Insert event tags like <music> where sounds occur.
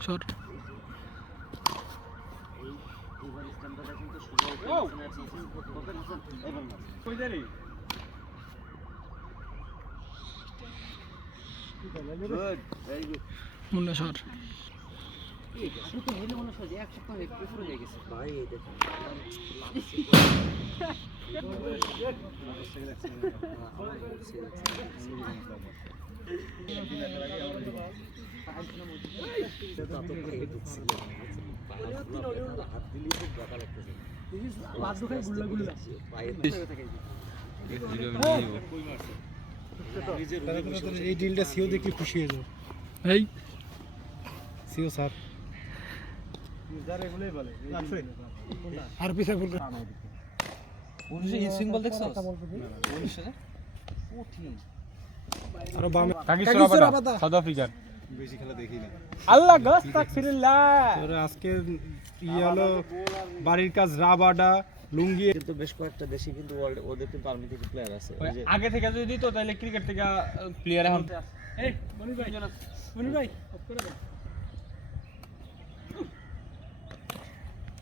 সর মুন্না সর ভাই <laughs> এই ডিলটা সিও দেখলে খুশি হয়ে যাও এই। CO sir. আর পিছা বলবে সিম্বল দেখছ? আরও বামে। সাউথ আফ্রিকার। বেশি খেলা দেখি না আল্লাহ গাছ তাকফিরুল্লাহ তোর আজকে ইয়ে হলো বাড়ির কাজ রাবাডা লুঙ্গি। কিন্তু বেশ কয়েকটা দেশে কিন্তু ওয়ার্ল্ড ওদের কিন্তু আর্মি থেকে প্লেয়ার আছে। আগে থেকে যদি তো তাহলে ক্রিকেট থেকে প্লেয়ার এখন। এই মনি ভাই। মনি ভাই